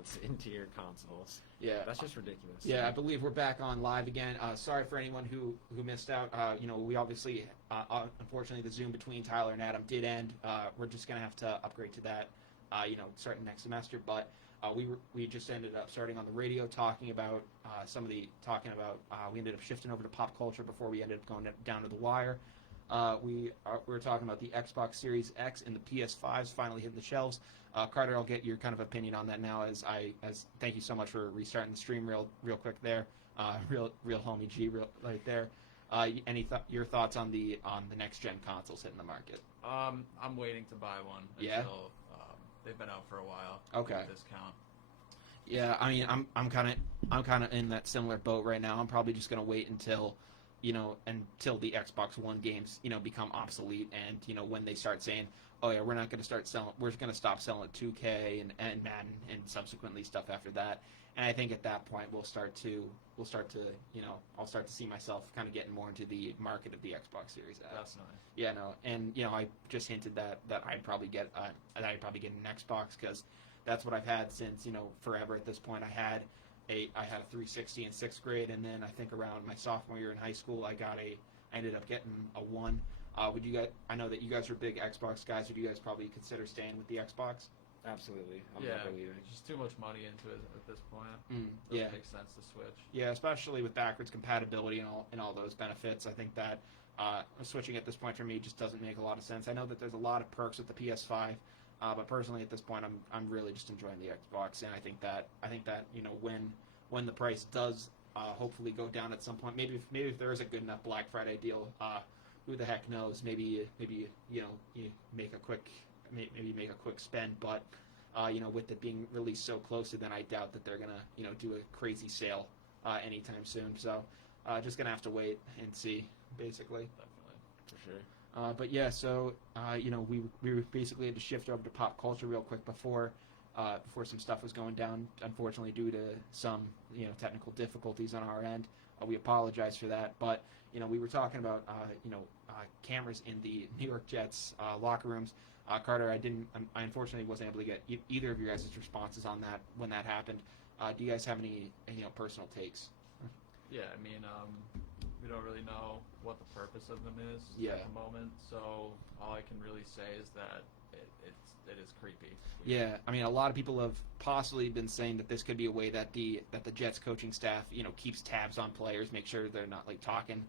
routes into your consoles. Yeah, that's just ridiculous. Yeah, I believe we're back on live again. Sorry for anyone who missed out. We obviously, unfortunately, the Zoom between Tyler and Adam did end. We're just gonna have to upgrade to that, starting next semester. But we just ended up starting on the radio talking about we ended up shifting over to pop culture before we ended up going down to the wire. We were talking about the Xbox Series X and the PS5s finally hitting the shelves. Carter, I'll get your kind of opinion on that now. As thank you so much for restarting the stream real quick there. Real homie G right there. Your thoughts on the next gen consoles hitting the market? I'm waiting to buy one until they've been out for a while. Okay. Discount. Yeah, I mean, I'm kind of in that similar boat right now. I'm probably just gonna wait until the Xbox One games, become obsolete, and when they start saying, oh yeah, we're not going to start selling, we're going to stop selling 2K and Madden and subsequently stuff after that. And I think at that point I'll start to see myself kind of getting more into the market of the Xbox Series X. That's nice. Yeah, no, and I just hinted that I'd probably get an Xbox because that's what I've had since forever at this point. I had a 360 in 6th grade, and then I think around my sophomore year in high school, I ended up getting a One. Would you guys? I know that you guys are big Xbox guys. Would you guys probably consider staying with the Xbox? Absolutely. I'm Yeah, never leaving. just too much money into it at this point. Yeah. Doesn't make sense to switch. Yeah, especially with backwards compatibility and all those benefits. I think that switching at this point for me just doesn't make a lot of sense. I know that there's a lot of perks with the PS5, but personally at this point, I'm really just enjoying the Xbox, and I think that when the price does hopefully go down at some point, maybe if there is a good enough Black Friday deal, who the heck knows? Maybe you make a quick spend, but with it being released so closely, then I doubt that they're gonna do a crazy sale anytime soon. So just gonna have to wait and see, basically. Definitely, For sure. But yeah, so we basically had to shift over to pop culture real quick before some stuff was going down. Unfortunately, due to some technical difficulties on our end, we apologize for that. But we were talking about cameras in the New York Jets locker rooms. Carter, I unfortunately wasn't able to get either of your guys' responses on that when that happened. Do you guys have any personal takes? Yeah, I mean, we don't really know what the purpose of them is at the moment, so all I can really say is that it is creepy. Yeah, I mean, a lot of people have possibly been saying that this could be a way that the Jets coaching staff, keeps tabs on players, make sure they're not talking,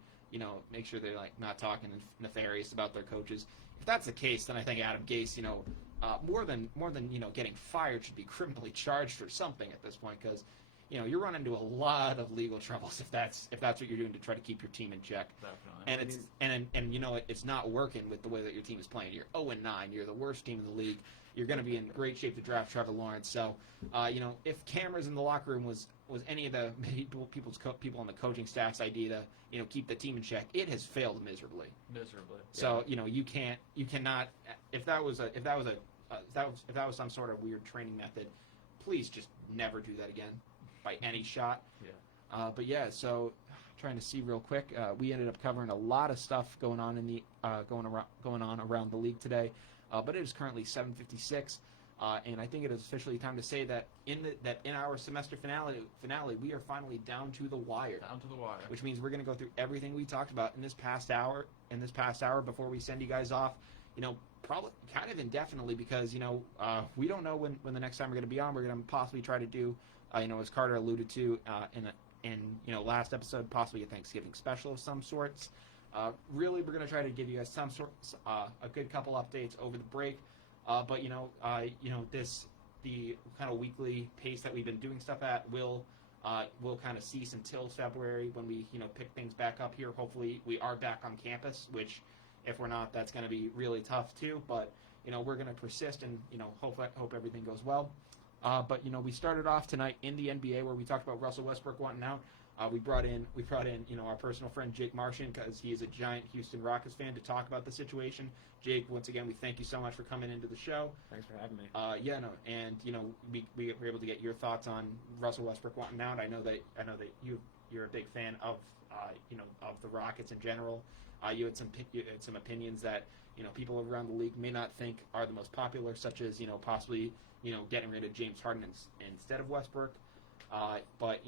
make sure they're not talking nefarious about their coaches. If that's the case, then I think Adam Gase, more than getting fired, should be criminally charged or something at this point, because you're running into a lot of legal troubles if that's what you're doing to try to keep your team in check. Definitely. And it's not working with the way that your team is playing. You're 0-9. You're the worst team in the league. You're going to be in great shape to draft Trevor Lawrence. So, if cameras in the locker room was any of the people on the coaching staff's idea to keep the team in check, it has failed miserably. So you cannot. If that was some sort of weird training method, please just never do that again by any shot. Yeah. But yeah, so trying to see real quick, we ended up covering a lot of stuff going on in the going on around the league today. But it is currently 7:56, and I think it is officially time to say that in our semester finale we are finally down to the wire. Which means we're going to go through everything we talked about in this past hour before we send you guys off. Probably kind of indefinitely, because we don't know when the next time we're going to be on. We're going to possibly try to do as Carter alluded to in last episode, possibly a Thanksgiving special of some sorts. Really, we're going to try to give you guys a good couple updates over the break. But the kind of weekly pace that we've been doing stuff at will kind of cease until February, when we pick things back up here. Hopefully, we are back on campus, which if we're not, that's going to be really tough too. But we're going to persist and hope everything goes well. But we started off tonight in the NBA, where we talked about Russell Westbrook wanting out. We brought in our personal friend Jake Martian, because he is a giant Houston Rockets fan, to talk about the situation. Jake, once again, we thank you so much for coming into the show. Thanks for having me. We were able to get your thoughts on Russell Westbrook wanting out. I know that you're a big fan of the Rockets in general. You had some opinions that people around the league may not think are the most popular, such as possibly getting rid of James Harden instead of Westbrook. But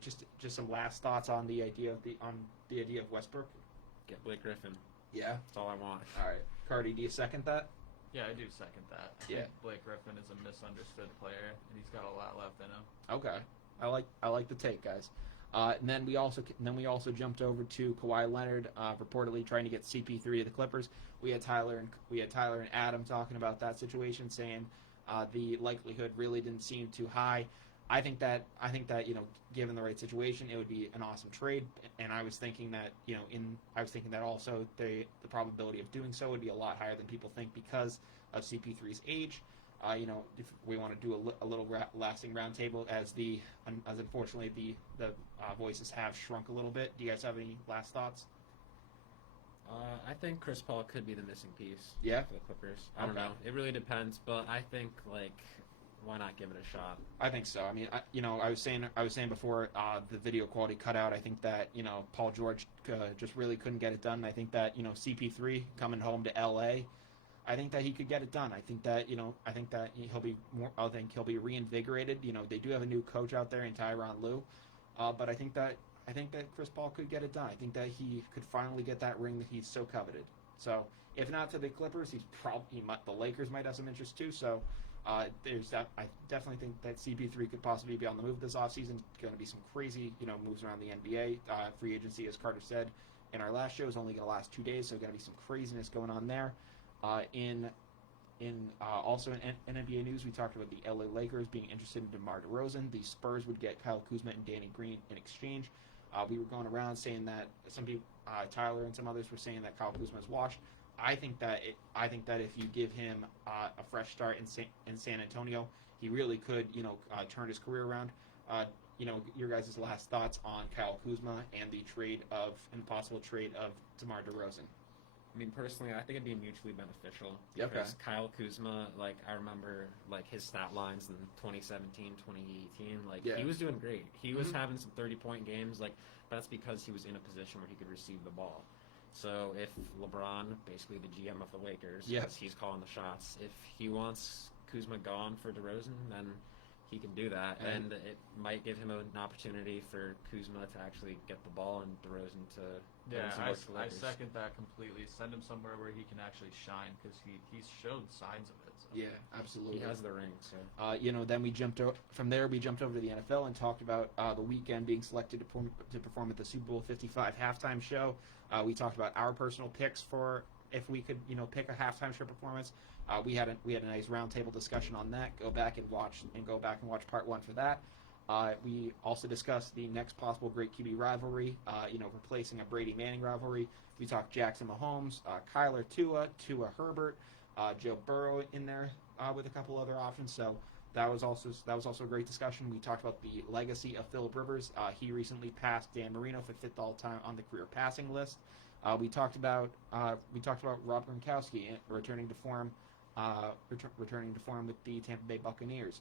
just some last thoughts on the idea of Westbrook. Get Blake Griffin. Yeah, that's all I want. All right, Cardi, do you second that? Yeah, I do second that. I think Blake Griffin is a misunderstood player, and he's got a lot left in him. Okay, I like the take, guys. And then we also jumped over to Kawhi Leonard, reportedly trying to get CP3 to the Clippers. We had Tyler and Adam talking about that situation, saying the likelihood really didn't seem too high. I think that given the right situation, it would be an awesome trade. And I was thinking that also the probability of doing so would be a lot higher than people think because of CP3's age. If we want to do a little lasting roundtable, as unfortunately the voices have shrunk a little bit. Do you guys have any last thoughts? I think Chris Paul could be the missing piece. Yeah, for the Clippers. I don't know. It really depends, but I think why not give it a shot? I think so. I mean, I was saying before the video quality cut out. I think that Paul George just really couldn't get it done. I think that CP3 coming home to LA. I think that he could get it done. I think that he'll be reinvigorated. They do have a new coach out there in Tyronn Lue, but I think that Chris Paul could get it done. I think that he could finally get that ring that he's so coveted. So if not to the Clippers, the Lakers might have some interest too. So I definitely think that CP3 could possibly be on the move this offseason. Going to be some crazy moves around the NBA. Free agency, as Carter said in our last show, is only going to last 2 days, so going to be some craziness going on there. Also in NBA news, we talked about the LA Lakers being interested in DeMar DeRozan. The Spurs would get Kyle Kuzma and Danny Green in exchange. We were going around saying that some people, Tyler and some others, were saying that Kyle Kuzma is washed. I think that if you give him a fresh start in San Antonio, he really could turn his career around. Your guys' last thoughts on Kyle Kuzma and the possible trade of DeMar DeRozan. I mean, personally, I think it'd be mutually beneficial. Okay. Because Kyle Kuzma, I remember, his stat lines in 2017, 2018. He was doing great. He was having some 30-point games. That's because he was in a position where he could receive the ball. So if LeBron, basically the GM of the Lakers, because he's calling the shots, if he wants Kuzma gone for DeRozan, then he can do that. And it might give him an opportunity for Kuzma to actually get the ball and DeRozan to... I second that completely. Send him somewhere where he can actually shine, because he's showed signs of it. So. Yeah, absolutely. He has the ring. So then we jumped from there. We jumped over to the NFL and talked about the weekend being selected to perform at the Super Bowl 55 halftime show. We talked about our personal picks for if we could pick a halftime show performance. We had a nice roundtable discussion on that. Go back and watch part one for that. We also discussed the next possible great QB rivalry, replacing a Brady Manning rivalry. We talked Jackson Mahomes, Kyler Tua Herbert, Joe Burrow in there with a couple other options. So that was also a great discussion. We talked about the legacy of Phillip Rivers. He recently passed Dan Marino for 5th all time on the career passing list. We talked about Rob Gronkowski returning to form with the Tampa Bay Buccaneers.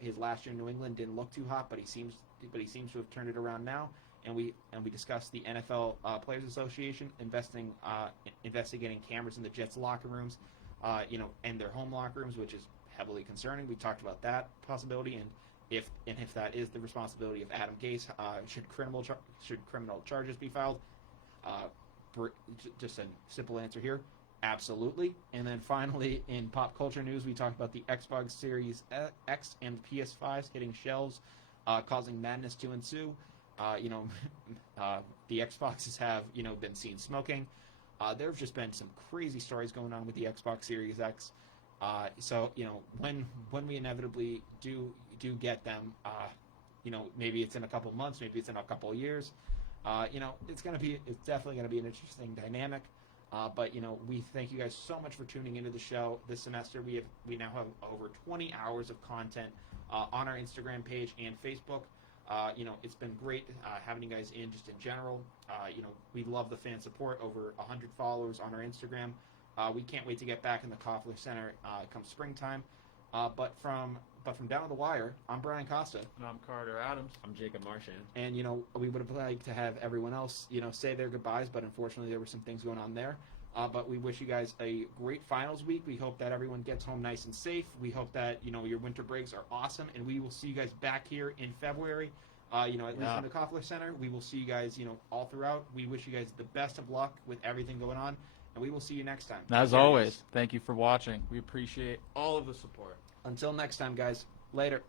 His last year in New England didn't look too hot, but he seems to have turned it around now. And we discussed the NFL Players Association investigating cameras in the Jets locker rooms, and their home locker rooms, which is heavily concerning. We talked about that possibility, and if that is the responsibility of Adam Gase, should criminal charges be filed? Just a simple answer here. Absolutely. And then finally, in pop culture news, we talked about the Xbox Series X and PS5s hitting shelves, causing madness to ensue. The Xboxes have, been seen smoking. There have just been some crazy stories going on with the Xbox Series X. So when we inevitably do get them, maybe it's in a couple months, maybe it's in a couple years. It's definitely gonna be an interesting dynamic. But we thank you guys so much for tuning into the show this semester. We now have over 20 hours of content on our Instagram page and Facebook. It's been great having you guys in just in general. We love the fan support. Over 100 followers on our Instagram. We can't wait to get back in the Koffler Center come springtime. But from down to the wire, I'm Brian Costa. And I'm Carter Adams. I'm Jacob Marchand. And we would have liked to have everyone else say their goodbyes, but unfortunately there were some things going on there. But we wish you guys a great finals week. We hope that everyone gets home nice and safe. We hope that, your winter breaks are awesome. And we will see you guys back here in February, at least in the Koffler Center. We will see you guys, all throughout. We wish you guys the best of luck with everything going on. And we will see you next time. As always, thank you for watching. We appreciate all of the support. Until next time, guys. Later.